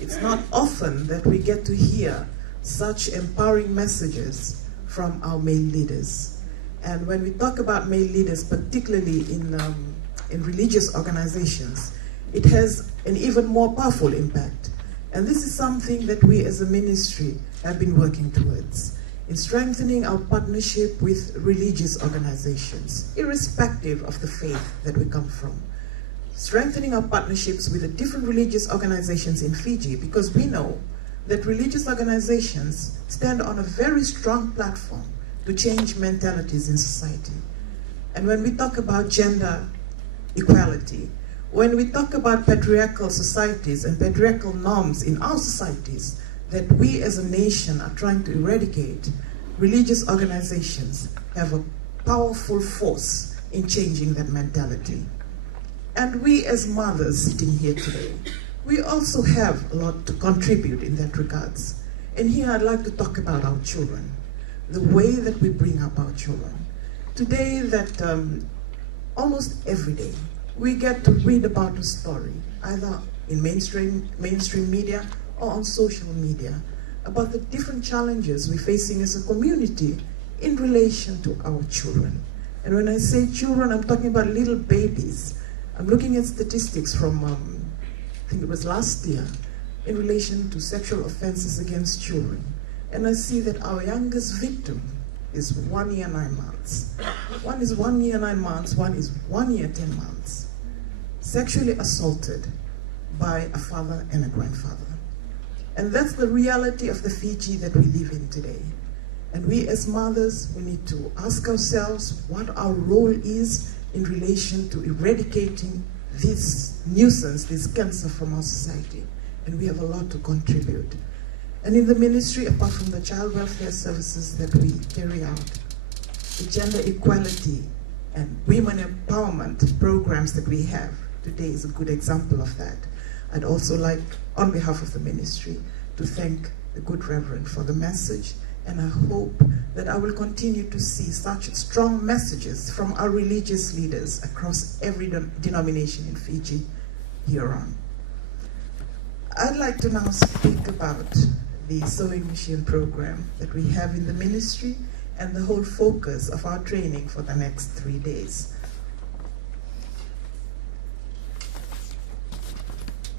It's not often that we get to hear such empowering messages from our male leaders. And when we talk about male leaders, particularly in religious organizations, it has an even more powerful impact. And this is something that we as a ministry have been working towards, in strengthening our partnership with religious organizations, irrespective of the faith that we come from. Strengthening our partnerships with the different religious organizations in Fiji, because we know that religious organizations stand on a very strong platform to change mentalities in society. And when we talk about gender equality, when we talk about patriarchal societies and patriarchal norms in our societies that we as a nation are trying to eradicate, religious organizations have a powerful force in changing that mentality. And we as mothers sitting here today, we also have a lot to contribute in that regards. And here I'd like to talk about our children, the way that we bring up our children. Today that almost every day, we get to read about a story, either in mainstream media or on social media, about the different challenges we're facing as a community in relation to our children. And when I say children, I'm talking about little babies. I'm looking at statistics from, I think it was last year, in relation to sexual offenses against children. And I see that our youngest victim is 1 year, 9 months. One is 1 year, 9 months, one is 1 year, 10 months. Sexually assaulted by a father and a grandfather. And that's the reality of the Fiji that we live in today. And we as mothers, we need to ask ourselves what our role is in relation to eradicating this nuisance, this cancer from our society. And we have a lot to contribute. And in the ministry, apart from the child welfare services that we carry out, the gender equality and women empowerment programs that we have today is a good example of that. I'd also like, on behalf of the ministry, to thank the good Reverend for the message, and I hope that I will continue to see such strong messages from our religious leaders across every denomination in Fiji here on. I'd like to now speak about the sewing machine program that we have in the ministry and the whole focus of our training for the next 3 days.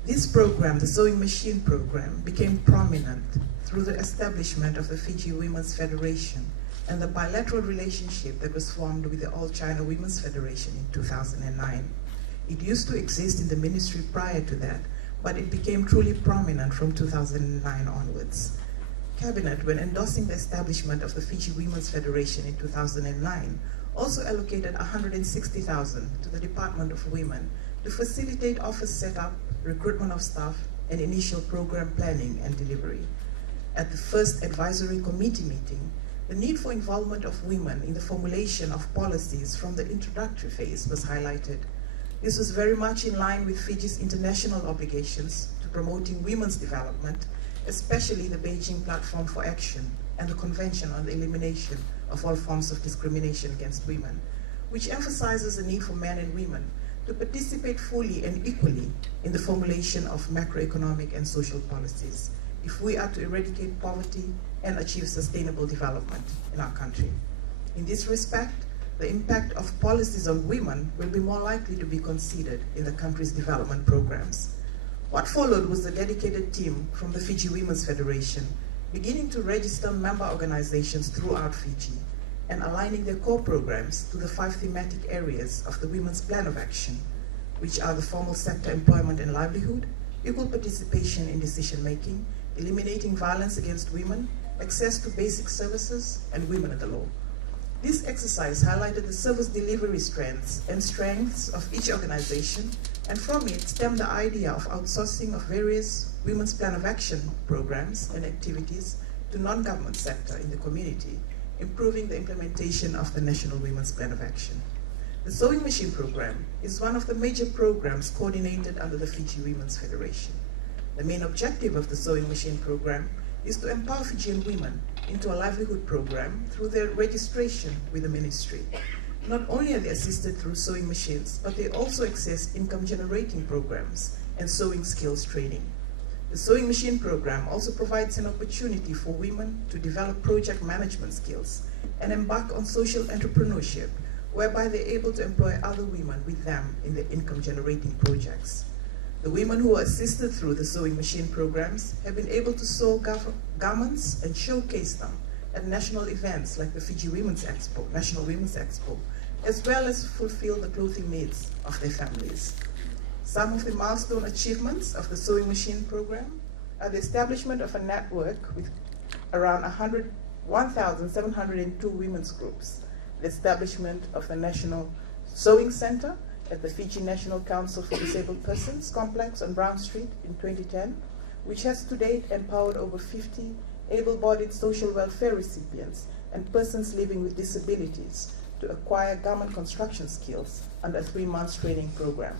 This program, the sewing machine program, became prominent through the establishment of the Fiji Women's Federation and the bilateral relationship that was formed with the All China Women's Federation in 2009. It used to exist in the ministry prior to that, but it became truly prominent from 2009 onwards. Cabinet, when endorsing the establishment of the Fiji Women's Federation in 2009, also allocated 160,000 to the Department of Women to facilitate office setup, recruitment of staff, and initial program planning and delivery. At the first advisory committee meeting, the need for involvement of women in the formulation of policies from the introductory phase was highlighted. This was very much in line with Fiji's international obligations to promoting women's development, especially the Beijing Platform for Action and the Convention on the Elimination of All Forms of Discrimination Against Women, which emphasizes the need for men and women to participate fully and equally in the formulation of macroeconomic and social policies if we are to eradicate poverty and achieve sustainable development in our country. In this respect, the impact of policies on women will be more likely to be considered in the country's development programs. What followed was a dedicated team from the Fiji Women's Federation beginning to register member organizations throughout Fiji and aligning their core programs to the 5 thematic areas of the Women's Plan of Action, which are the formal sector employment and livelihood, equal participation in decision-making, eliminating violence against women, access to basic services, and women in the law. This exercise highlighted the service delivery strengths of each organization, and from it stemmed the idea of outsourcing of various Women's Plan of Action programs and activities to non-government sector in the community, improving the implementation of the National Women's Plan of Action. The Sewing Machine Program is one of the major programs coordinated under the Fiji Women's Federation. The main objective of the Sewing Machine Program is to empower Fijian women into a livelihood program through their registration with the ministry. Not only are they assisted through sewing machines, but they also access income-generating programs and sewing skills training. The sewing machine program also provides an opportunity for women to develop project management skills and embark on social entrepreneurship, whereby they're able to employ other women with them in their income-generating projects. The women who are assisted through the sewing machine programs have been able to sew garments and showcase them at national events like the Fiji Women's Expo, National Women's Expo, as well as fulfill the clothing needs of their families. Some of the milestone achievements of the sewing machine program are the establishment of a network with around 1,702 women's groups, the establishment of the National Sewing Center at the Fiji National Council for Disabled Persons complex on Brown Street in 2010, which has to date empowered over 50 able-bodied social welfare recipients and persons living with disabilities to acquire garment construction skills under a 3-month training program.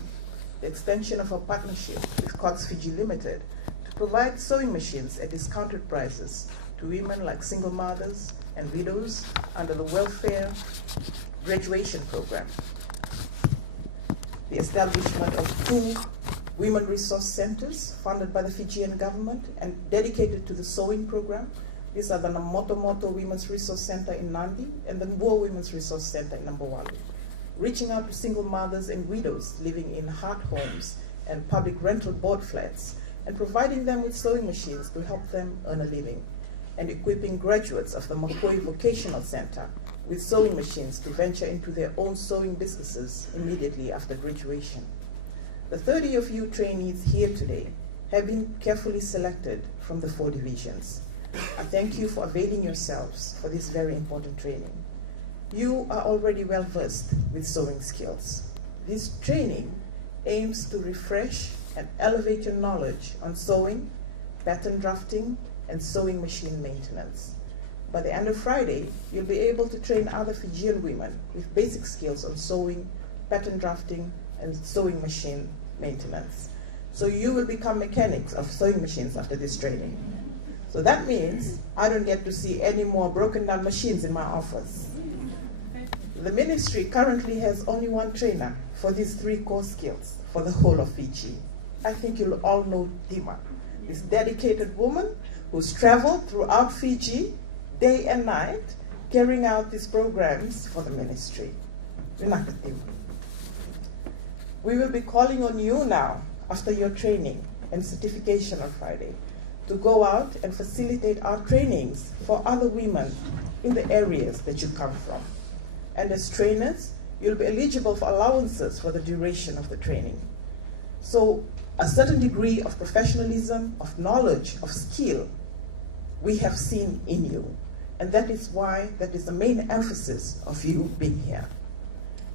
The extension of our partnership with Cox Fiji Limited to provide sewing machines at discounted prices to women like single mothers and widows under the welfare graduation program. The establishment of 2 women resource centers funded by the Fijian government and dedicated to the sewing program. These are the Moto Women's Resource Center in Nandi and the Mbua Women's Resource Center in Nambawalu, reaching out to single mothers and widows living in heart homes and public rental board flats and providing them with sewing machines to help them earn a living, and equipping graduates of the Makoi Vocational Center with sewing machines to venture into their own sewing businesses immediately after graduation. The 30 of you trainees here today have been carefully selected from the 4 divisions. I thank you for availing yourselves for this very important training. You are already well versed with sewing skills. This training aims to refresh and elevate your knowledge on sewing, pattern drafting, and sewing machine maintenance. By the end of Friday, you'll be able to train other Fijian women with basic skills on sewing, pattern drafting, and sewing machine maintenance. So you will become mechanics of sewing machines after this training. So that means I don't get to see any more broken down machines in my office. The ministry currently has only 1 trainer for these 3 core skills for the whole of Fiji. I think you'll all know Dima, this dedicated woman who's traveled throughout Fiji day and night carrying out these programs for the ministry. We will be calling on you now after your training and certification on Friday to go out and facilitate our trainings for other women in the areas that you come from. And as trainers, you'll be eligible for allowances for the duration of the training. So a certain degree of professionalism, of knowledge, of skill, we have seen in you. And that is why that is the main emphasis of you being here.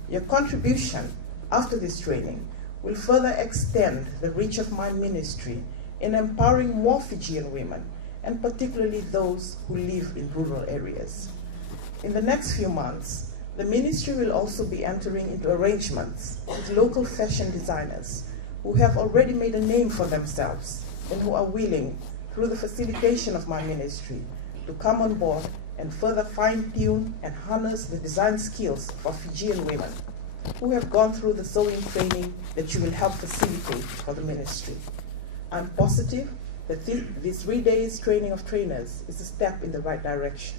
Your contribution after this training will further extend the reach of my ministry in empowering more Fijian women, and particularly those who live in rural areas. In the next few months, the ministry will also be entering into arrangements with local fashion designers who have already made a name for themselves and who are willing, through the facilitation of my ministry, to come on board and further fine-tune and harness the design skills for Fijian women who have gone through the sewing training that you will help facilitate for the ministry. I'm positive that this 3 days training of trainers is a step in the right direction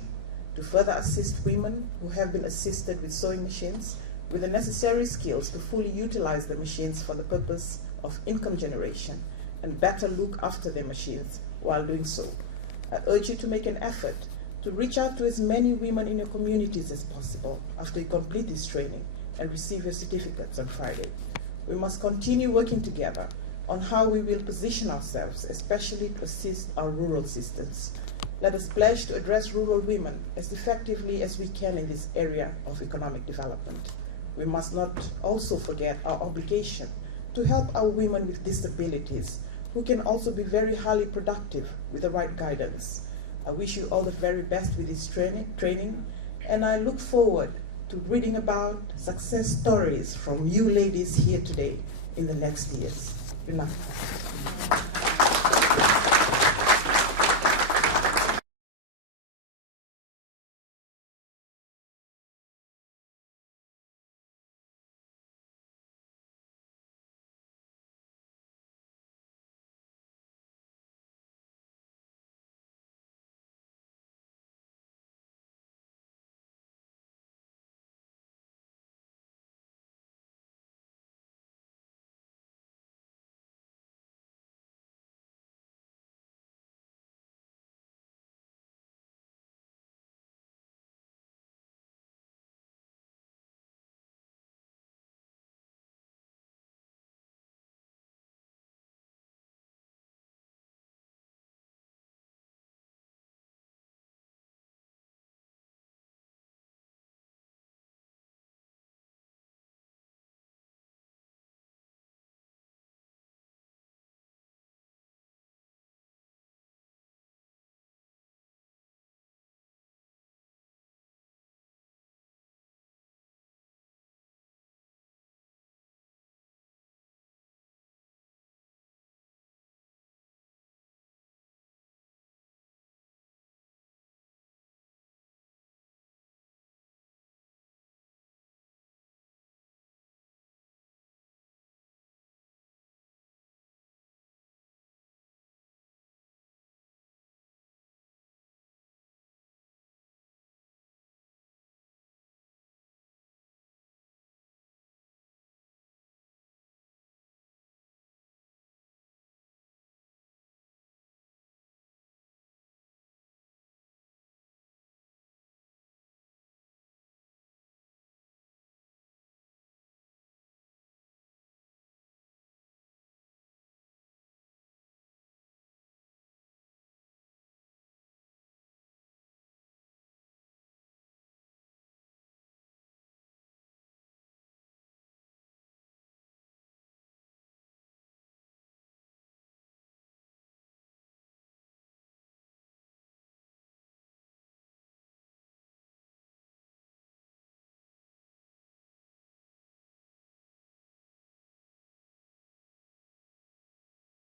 to further assist women who have been assisted with sewing machines with the necessary skills to fully utilize the machines for the purpose of income generation and better look after their machines while doing so. I urge you to make an effort to reach out to as many women in your communities as possible after you complete this training and receive your certificates on Friday. We must continue working together on how we will position ourselves, especially to assist our rural sisters. Let us pledge to address rural women as effectively as we can in this area of economic development. We must not also forget our obligation to help our women with disabilities, who can also be very highly productive with the right guidance. I wish you all the very best with this training, and I look forward to reading about success stories from you ladies here today in the next years. Good night.